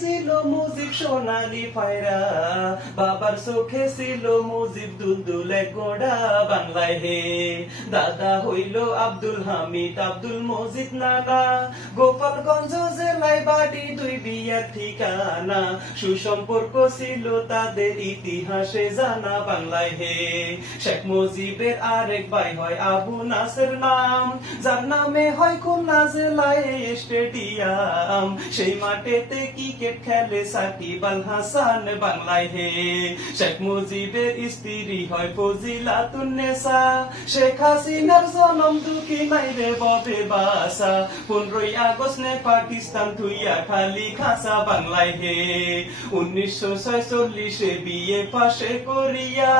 ছিল মুজিব সোনালি পায়রা, বাবার চোখে ছিল মুজিব দুলদুলে গোড়া। বাংলায় হে দাদা হইল আব্দুল হামিদ আব্দুল মজিদ নানা, গোপালগঞ্জ জেলায় বাড়ি দুই বিয়ার ঠিকানা। সুসম্পর্ক ছিল তাদের ইতিহাসে জানা। বাংলায় হে শেখ মুজিবের আরেক ভাই হয় আবু নাসের নাম, যার নামে হয় খুলনা জেলায় স্টেডিয়াম। সেই মাঠেতে ক্রিকেট খেলে সাকিব আল হাসান। বাংলায় হে শেখ মুজিবের স্ত্রী হয় ফজিলাতুন্নেসা, শেখ হাসিনার জনম দুঃখী মাইরে ববে বাসা। 15ই আগস্ট নে পাকিস্তান থুইয়া খালি খাসা। বাংলায় হে 1946 বিয়ে পাশে করিয়া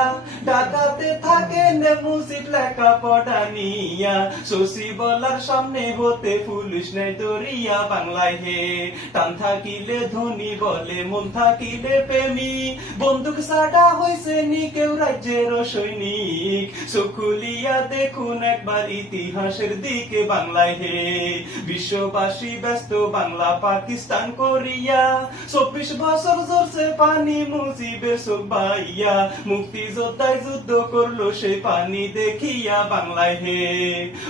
ঢাকাতে থাকেন মুজিব লেখা পড়া নিয়া। সচিবালয়ের সামনে হতে পুলিশ নেই দরিয়া। বাংলায় হে টান থাকিলে ধনী বলে মন থাকিলে প্রেমী, বন্দুক ছাড়া হইছে নি কেউ রাজ্যের সৈনিক। চকুলিয়া দেখুন একবার ইতিহাসের দিকে। বাংলায় হে বিশ্ববাসী ব্যস্ত বাংলা পাকিস্তান করিয়া, 24 বছর জ্বলছে পানি মুজিবের চোখ বাইয়া। মুক্তিযোদ্ধায় যুদ্ধ করলো সেই পানি দেখিয়া। বাংলায় হে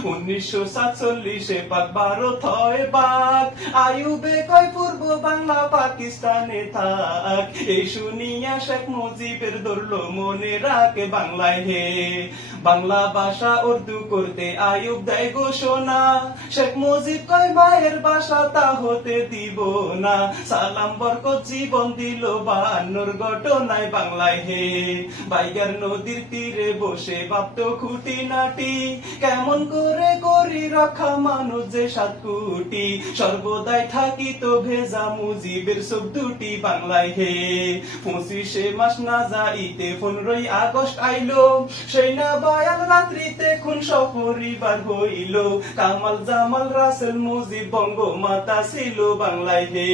1947 পাক ভারত হয় বাক, আইয়ুবে কয় পূর্ব বাংলা পাকিস্তানে থাক। এই শুনিয়া শেখ মুজিবের ধরলো মনে রাখে। বাংলায় হে বাংলা ভাষা উর্দু করতে আইয়ুব দেয় ঘোষণা, শেখ মুজিব কয় মায়ের ভাষা তা হতে দিব না। সালাম বরকত জীবন দিল 52 ঘটনায়। বাংলায় হে বাইগার নদীর তীরে বসে ভাবত খুঁটি নাটি, কেমন করে করি রক্ষা মানুষ যে 7 কোটি। সর্বদাই থাকিত ভেজা মুজিবের চোখ দুটি। বাংলায় হে 25 মাস না যাইতে 15ই আগস্ট আইলো, সেই না বয়াল রাত্রিতে খুন সপরিবার হইল। কামাল জামাল রাসেল মুজিব বঙ্গমাতা ছিল। বাংলায় হে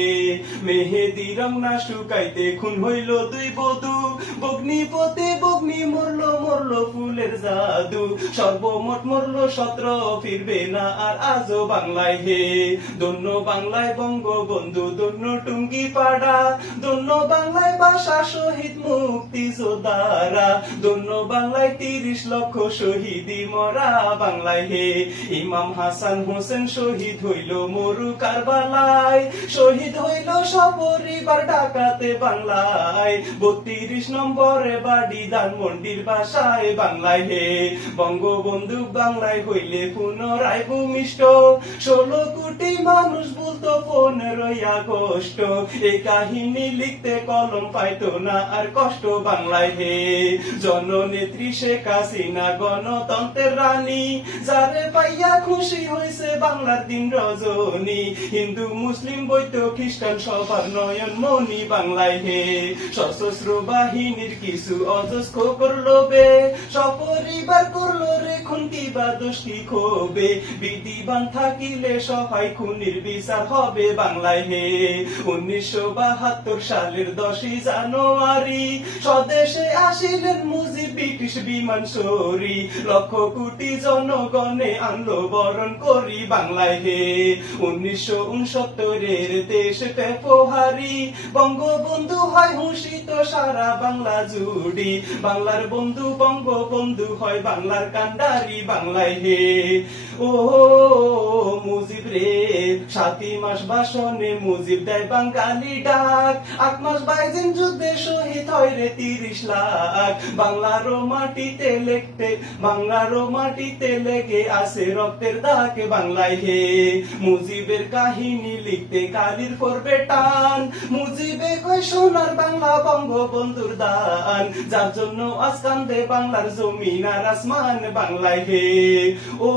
মেহেদি রং না শুকাইতে খুন হইল 2 বধূ, বগ্নিপতি বগ্নি মরলো মরলো ফুলের জাদু। সর্বমোট মরলো 17, ফিরবে না আর আজও। বাংলায় হে ধন্য বাংলায় বঙ্গবন্ধু, ধন্য টুঙ্গি পাড়া, ধন্য বাংলায় ভাষা শহীদ মুক্তি যোদ্ধারা, ধন্য বাংলায় 30 লক্ষ শহীদি মরা। বাংলায় হে ইমাম হাসান হোসেন শহীদ হইল মরু কারবালায়, শহীদ হইল সপরিবার ঢাকাতে। বাংলায় 32 নম্বরে বাড়ি ধানমন্ডির বাসায়। বাংলায় হে বঙ্গবন্ধু বাংলায় হইলে পুনরায় ভূমিষ্ঠ, 16 কোটি মানুষ বলতো 15ই আগস্ট। এই কাহিনী লিখতে কলম পাইতো না আর কষ্ট। বাংলায় হে জননেত্রী শেখ হাসিনা গণতন্ত্রের রানী, যারে পাইয়া খুশি হইছে বাংলার দিন রজনী। হিন্দু মুসলিম বৈদ্য খ্রিস্টান সবার নয়ন মনি। বাংলায় হে সশস্ত্র বাহিনীর কিছু অজস্র করলো বে, সপরিবার করলো রে খুন কিবা দোষী ক্ষোভে। বিধিবান থাকিলে সহায় খুনির বিচার হবে। বাংলায় হে 1972 সালের 10ই জানুয়ারি স্বদেশে আসিলেন মুজিব ব্রিটিশ বিমান সরি, লক্ষ কোটি জনগণে আনলো বরণ করি। বাংলায় হে 1969 দেশ ফেব্রুয়ারি বঙ্গবন্ধু হয় ঘোষিত সারা বাংলা জুড়ি। বাংলার বন্ধু বঙ্গবন্ধু হয় বাংলার কান্ডারি। বাংলায় হে ও মুজিব রে 7 মাস ভাষণে মুজিব দেয় বাঙালি ডাক, 8 মাস বাইজিন যুদ্ধে শহীদ হয় রে 30 লাখ। বাংলারও মাটিতে লেগে আছে রক্তের দাগ। বাংলায় হে মুজিবের কাহিনী লিখতে কালির করবে টান, মুজিবে কয় সোনার বাংলা বঙ্গবন্ধুর দান, যার জন্য আজ কান্দে বাংলার জমিন আর আসমান। বাংলায় হে ও